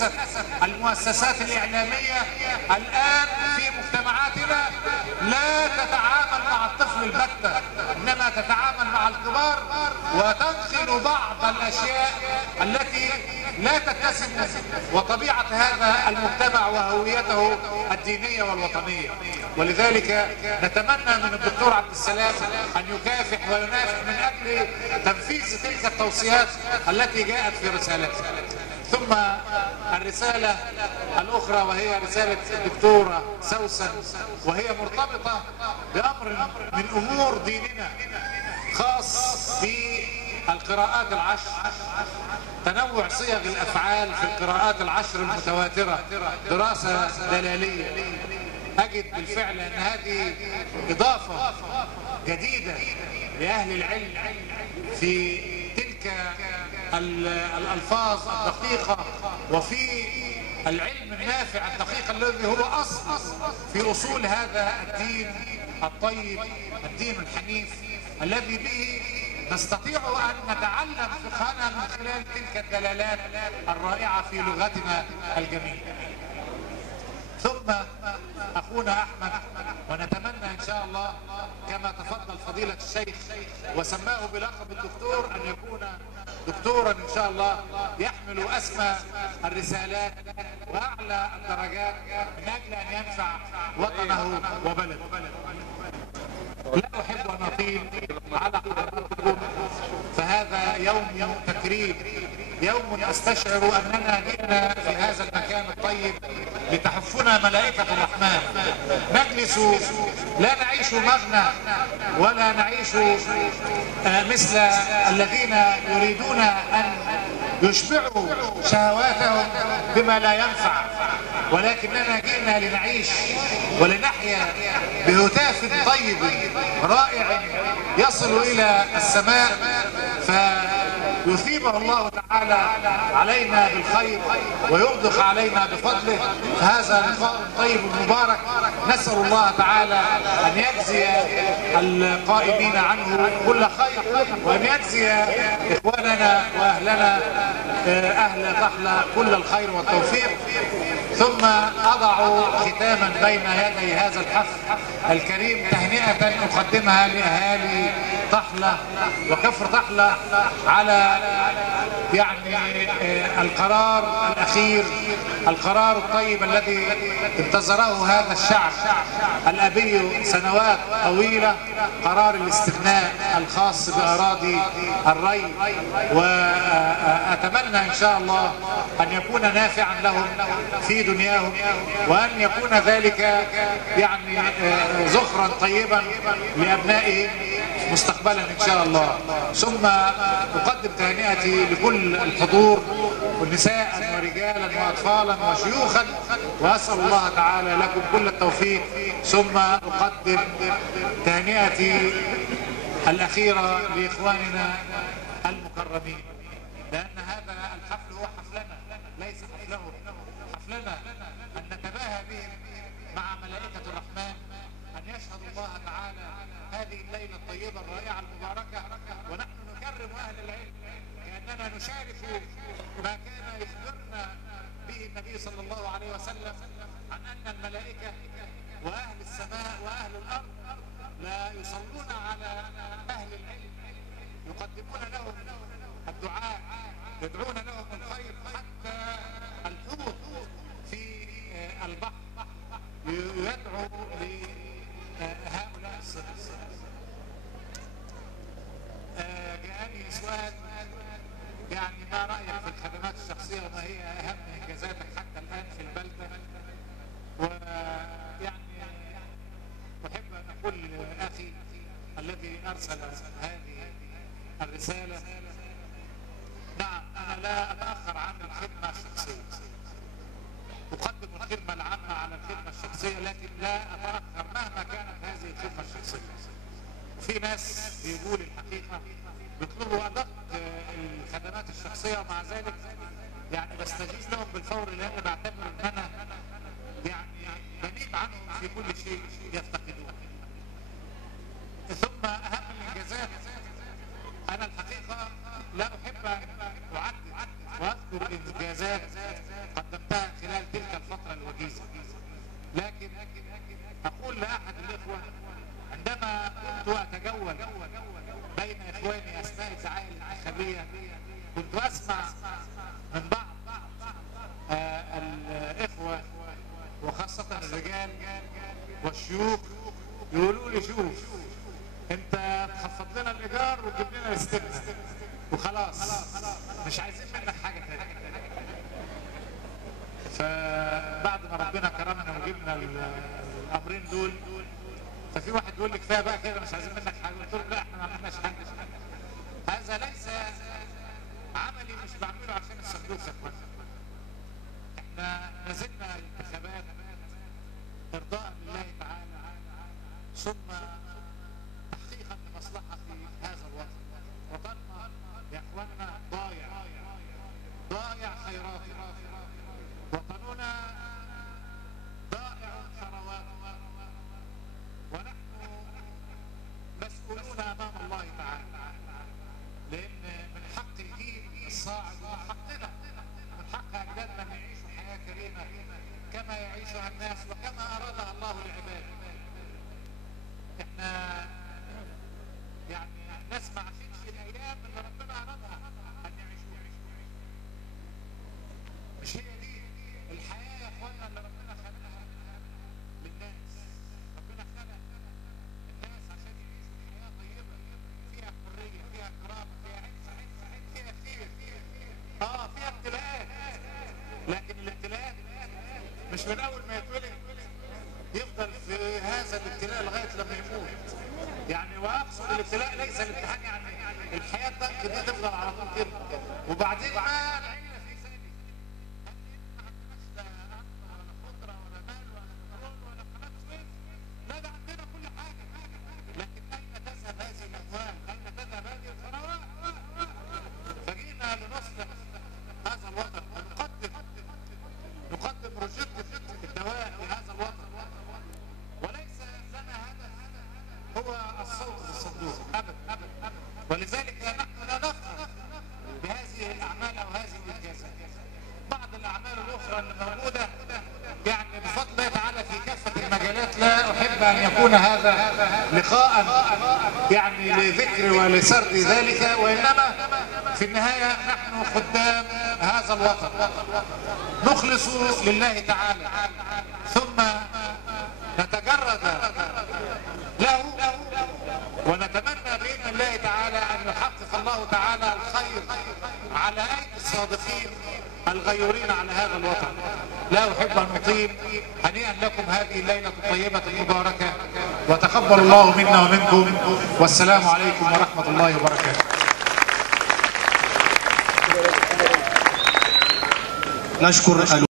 للأسف المؤسسات الإعلامية الآن في مجتمعاتنا لا تتعامل مع الطفل البتة، إنما تتعامل مع الكبار وتنقل بعض الأشياء التي لا تتسم وطبيعة هذا المجتمع وهويته الدينية والوطنية. ولذلك نتمنى من الدكتور عبد السلام أن يكافح وينافح من أجل تنفيذ تلك التوصيات التي جاءت في رسالته. ثم الرسالة الأخرى وهي رسالة الدكتورة سوسن، وهي مرتبطة بأمر من أمور ديننا خاص بالقراءات العشر، تنوع صيغ الأفعال في القراءات العشر المتواترة، دراسة دلالية. أجد بالفعل أن هذه إضافة جديدة لأهل العلم في تلك الألفاظ الدقيقة وفي العلم النافع الدقيق الذي هو أصل في أصول هذا الدين الطيب، الدين الحنيف الذي به نستطيع أن نتعلم فقهنا من خلال تلك الدلالات الرائعة في لغتنا الجميلة. ثم أخونا أحمد، ونتمنى إن شاء الله كما تفضل فضيلة الشيخ وسماه بلقب الدكتور أن يكون دكتورا إن شاء الله يحمل أسمى الرسالات وأعلى الدرجات من أجل أن ينفع وطنه وبلده. لا أحب أن أطيل على حضراتكم، فهذا يوم تكريم، يوم أستشعر أننا جئنا في هذا المكان الطيب لتحفنا ملائكة الرحمن. نجلس لا نعيش مغنى ولا نعيش مثل الذين يريدون أن يشبعوا شهواتهم بما لا ينفع، ولكننا جئنا لنعيش ولنحيا بهتاف طيب رائع يصل إلى السماء، فيثيبه الله تعالى علينا بالخير ويغدق علينا بفضله. هذا لقاء طيب مبارك، نسأل الله تعالى أن يجزي القائمين عنه كل خير، وأن يجزي إخواننا وأهلنا أهل طحلة كل الخير والتوفيق. ثم أضع ختاما بين يدي هذا الحفل الكريم تهنئة أقدمها لأهالي طحلة وكفر طحلة على يعني القرار الأخير، القرار الطيب الذي انتظره هذا الشعب الأبي سنوات طويلة، قرار الاستثناء الخاص بأراضي الري. وأتمنى إن شاء الله أن يكون نافعا لهم في دنياهم، وأن يكون ذلك يعني ذخرا طيبا لأبنائهم مستقبلا إن شاء الله. ثم أقدم تهنئتي لكل الحضور، ونساء ورجالا وأطفالا وشيوخا، وأسأل الله تعالى لكم كل التوفيق. ثم أقدم تهنئتي الأخيرة لإخواننا المكرمين، لأن هذا الحفل هو حفلنا ليس حفلهم، حفلنا أن نتباهى بهم مع ملائكة الرحمن، أن يشهد الله تعالى هذه الليلة الطيبة الرائعة المباركة، ونحن نكرم أهل العلم كأننا نشارك ما كان يخبرنا به النبي صلى الله عليه وسلم عن أن الملائكة وأهل السماء وأهل الأرض لا يصلون على أهل العلم، يقدمون لهم الدعاء، يدعون لهم الخير، حتى الحوت في البحر يدعو لهؤلاء الصدق. جاءني سؤال، يعني ما رأيك في الخدمات الشخصية وما هي أهم إنجازاتك حتى الآن في البلدة؟ ويعني أحب أن أقول لأخي الذي أرسل هذه الرسالة، نعم أنا لا أتأخر عن الخدمة الشخصية، أقدم الخدمة العامة على الخدمة الشخصية، لكن لا أتأخر مهما كانت هذه الخدمة الشخصية. في ناس بيقولوا الحقيقة بيطلبوا أدق الخدمات الشخصية، ومع ذلك يعني بستجيب لهم بالفور، لأن بعتبر أن أنا يعني بنيب عنهم في كل شيء يفتقدون. ثم أهم الإنجازات، أنا الحقيقة لا أحب أن أعدد وأذكر إنجازات قد الفترة الوجيزة. لكن أقول لأحد الإخوة عندما كنت أتجول بين إخواني أثناء الدعاية الانتخابية كنت أسمع من بعض الإخوة وخاصة الرجال والشيوخ يقولوا لي شوف انت تخفض لنا الايجار وتجيب لنا الاستبناء وخلاص مش عايزين منك حاجه تانية. فبعد ما ربنا كرمنا وجبنا الامرين دول ففي واحد يقول لي كفايه بقى كده مش عايزين منك حاجه. قلت له لا احنا ما عملناش حاجه. هذا ليس عملي مش بعمله عشان الصندوق يا اخوانا. احنا نزلنا الانتخابات ارضاء لله تعالى ثم تحقيقا لمصلحه هذا الوطن. وطننا يا اخوانا ضايع خيرات، وطننا ضائع ثروات، ونحن مسؤولون امام الله تعالى، لان من حق الجيل الصاعد ومن حقنا من حق اجدادنا ان يعيشوا حياه كريمه كما يعيشها الناس وكما ارادها الله لعباده. احنا يعني نسمع في الايام اللي ربنا ارادها ان يعيشوها. مش هي دي الحياه يا اخوانا اللي ربنا خلقها للناس. ربنا خلق الناس عشان يعيشوا حياه طيبه فيها حريه، فيها كرامه، فيها عز، فيها خير، فيها ابتلاءات. لكن الابتلاءات مش من اول ما يتولد يفضل في هذا الابتلاء لغايه لما يموت. يعني واقصد الابتلاء ليس الامتحان، يعني الحياه الضنك دي تفضل على طول كده وبعدين ما العيله في ذلك. ما عندناش لا ارض ولا خضره ولا مال ولا بترول ولا قناه سويس، لا ده عندنا كل حاجه. لكن اين تذهب هذه الاموال؟ اين تذهب هذه الثروات؟ فجينا لنصلح هذا الوطن ونقدم روجيتا الدواء لهذا الوطن، وليس لنا هدف هو الصوت في الصندوق ابدا. ولذلك نحن لا نفخر بهذه الاعمال او هذه الانجازات. بعض الاعمال الاخرى اللي موجوده يعني بفضل الله تعالى في كافه المجالات، لا احب ان يكون هذا لقاء يعني لذكر ولسرد ذلك، وانما في النهايه نحن خدام هذا الوطن نخلص لله تعالى ثم نتجرد له، ونتمنى بإذن الله تعالى أن يحقق الله تعالى الخير على أيدي الصادقين الغيورين على هذا الوطن. لا أحب أن أطيل. هنيئا لكم هذه الليلة الطيبة المباركة، وتقبل الله منا ومنكم، والسلام عليكم ورحمة الله وبركاته. نشكر